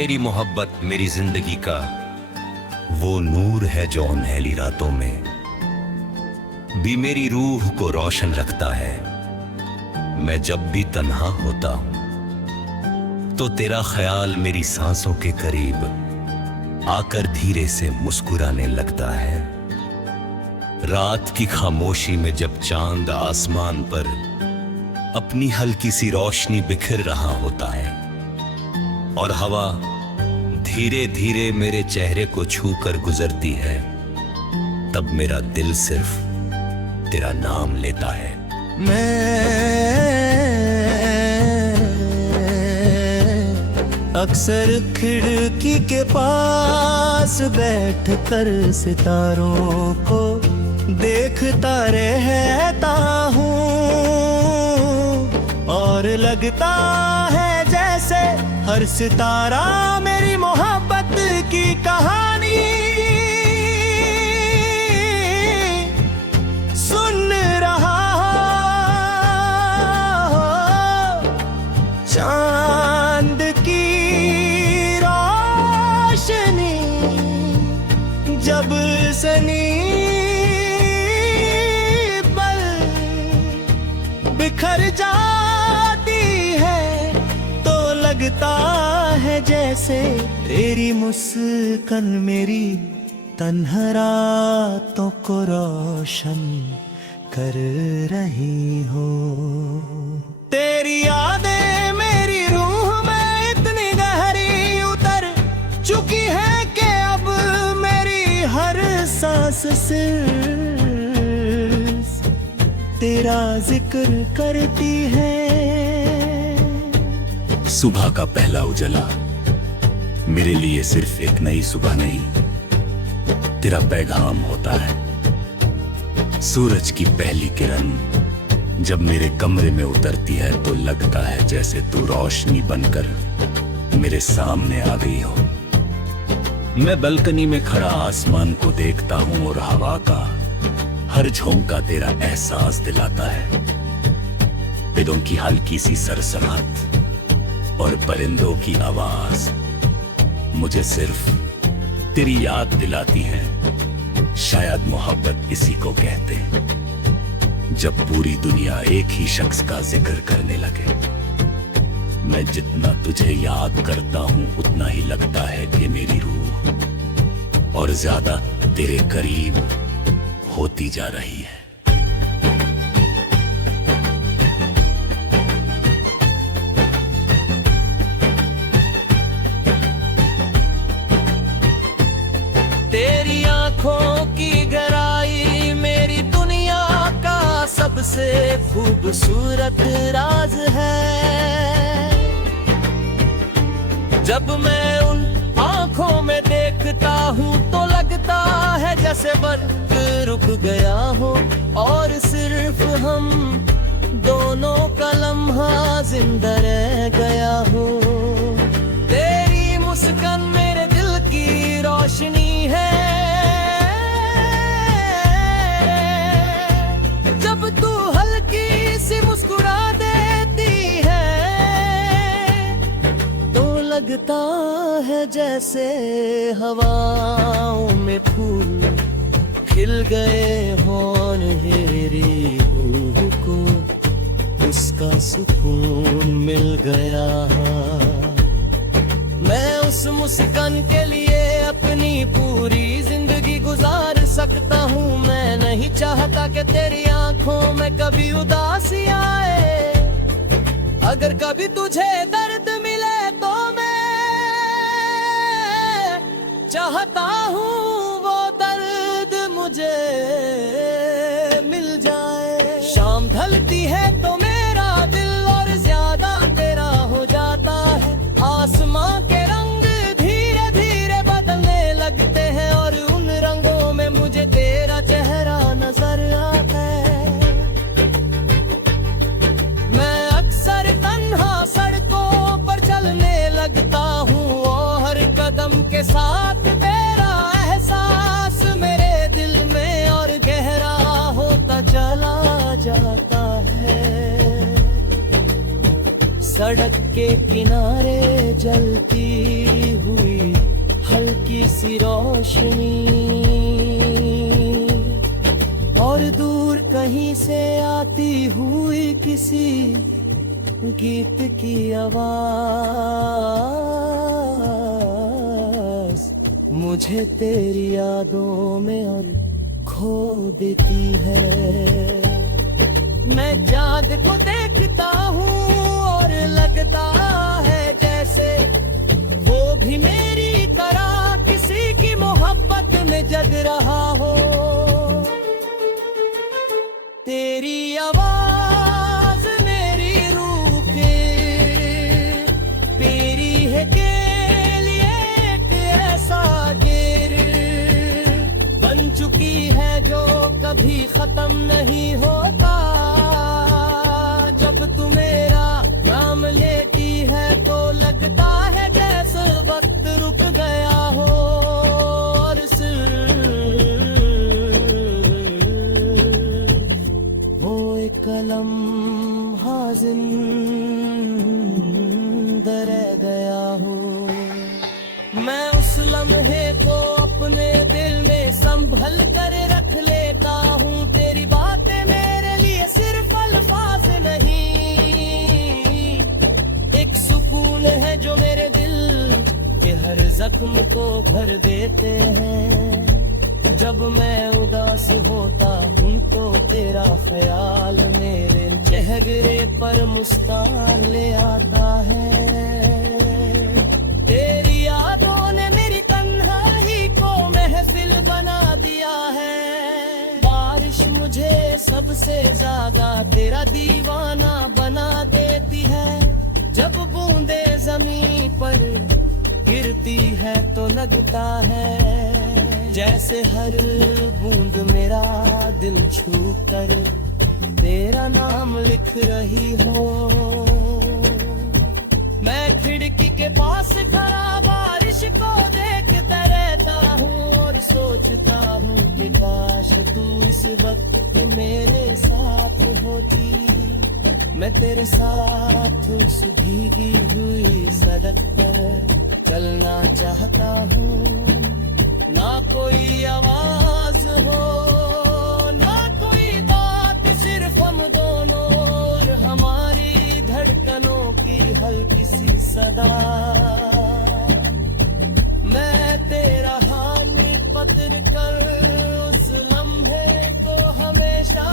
तेरी मोहब्बत मेरी जिंदगी का वो नूर है जो अंधेरी रातों में भी मेरी रूह को रोशन रखता है। मैं जब भी तन्हा होता हूं तो तेरा ख्याल मेरी सांसों के करीब आकर धीरे से मुस्कुराने लगता है। रात की खामोशी में जब चांद आसमान पर अपनी हल्की सी रोशनी बिखेर रहा होता है और हवा धीरे धीरे मेरे चेहरे को छूकर गुजरती है, तब मेरा दिल सिर्फ तेरा नाम लेता है। मैं अक्सर खिड़की के पास बैठकर सितारों को देखता रहता हूँ और लगता है जैसे हर सितारा मेरी मोहब्बत की कहानी सुन रहा हो। चांद की रोशनी जब सनी पर बिखर जाती है तो लगता है जैसे तेरी मुस्कान मेरी तन्हा रातों को रोशन कर रही हो। तेरी यादें मेरी रूह में इतनी गहरी उतर चुकी है कि अब मेरी हर सांस सिर्फ तेरा जिक्र करती है। सुबह का पहला उजाला मेरे लिए सिर्फ एक नई सुबह नहीं, तेरा पैगाम होता है। सूरज की पहली किरण जब मेरे कमरे में उतरती है तो लगता है जैसे तू रोशनी बनकर मेरे सामने आ गई हो। मैं बालकनी में खड़ा आसमान को देखता हूँ और हवा का हर झोंका तेरा एहसास दिलाता है। पेड़ों की हल्की सी सरसराहट और परिंदों की आवाज मुझे सिर्फ तेरी याद दिलाती है। शायद मोहब्बत इसी को कहते हैं जब पूरी दुनिया एक ही शख्स का जिक्र करने लगे। मैं जितना तुझे याद करता हूं उतना ही लगता है कि मेरी रूह और ज्यादा तेरे करीब होती जा रही है। तेरी आंखों की गहराई मेरी दुनिया का सबसे खूबसूरत राज है। जब मैं उन आंखों में देखता हूँ तो लगता है जैसे वक्त रुक गया हो और सिर्फ हम दोनों का लम्हा जिंदा रह गया हो। तेरी मुस्कान मेरे दिल की रोशनी है। जब तू हल्की सी मुस्कुरा देती है तो लगता है जैसे हवाओं में फूल खिल गए हों। मेरी रूह को उसका सुकून मिल गया। मैं उस मुस्कान के लिए अपनी पूरी जिंदगी गुजार सकता हूँ। मैं नहीं चाहता कि तेरी आंखों में कभी उदासी आए। अगर कभी तुझे दर्द मिले तो मैं चाहता हूँ वो दर्द मुझे मिल जाए। शाम ढलती है तो मेरा दिल और ज्यादा तेरा हो जाता है। आसमां के रंग धीरे धीरे बदलने लगते हैं और उन रंगों में मुझे तेरा चेहरा नजर आता है। मैं अक्सर तन्हा सड़कों पर चलने लगता हूँ और हर कदम के साथ तेरा एहसास मेरे दिल में और गहरा होता चला जाता है। सड़क के किनारे जलती हल्की सी रोशनी और दूर कहीं से आती हुई किसी गीत की आवाज मुझे तेरी यादों में और खो देती है। मैं चाँद को देखता हूँ और लगता है जैसे वो भी मेरी तरह किसी की मोहब्बत में जग रहा हो। तेरी आवाज मेरी रूह के तेरी है के लिए एक ऐसा गिर बन चुकी है जो कभी खत्म नहीं होता। जब तू मेरा नाम लेती है तो लगता है जैसे वक्त रुक गया हो और सिर्फ वो एक कलम जिंदा रह गया हो। मैं उस लम्हे को अपने दिल में संभल कर रख लेता हूँ। तेरी बातें मेरे लिए सिर्फ अल्फाज नहीं, एक सुकून है जो मेरे दिल के हर जख्म को भर देते हैं। जब मैं उदास होता हूँ तो तेरा ख्याल मेरे चेहरे पर मुस्कान ले आता है। तेरी यादों ने मेरी तन्हाई को महफिल बना दिया है। बारिश मुझे सबसे ज्यादा तेरा दीवाना बना देती है। जब बूंदे जमीन पर गिरती है तो लगता है जैसे हर बूंद मेरा दिल छू कर तेरा नाम लिख रही हो। मैं खिड़की के पास खड़ा बारिश को देखता रहता हूँ और सोचता हूँ कि काश तू इस वक्त मेरे साथ होती। मैं तेरे साथ उस भीगी हुई सड़क पर चलना चाहता हूँ। ना कोई आवाज हो ना कोई बात, सिर्फ हम दोनों और हमारी धड़कनों की हल्की सी सदा। मैं तेरा हानि पत्र कर उस लम्हे को हमेशा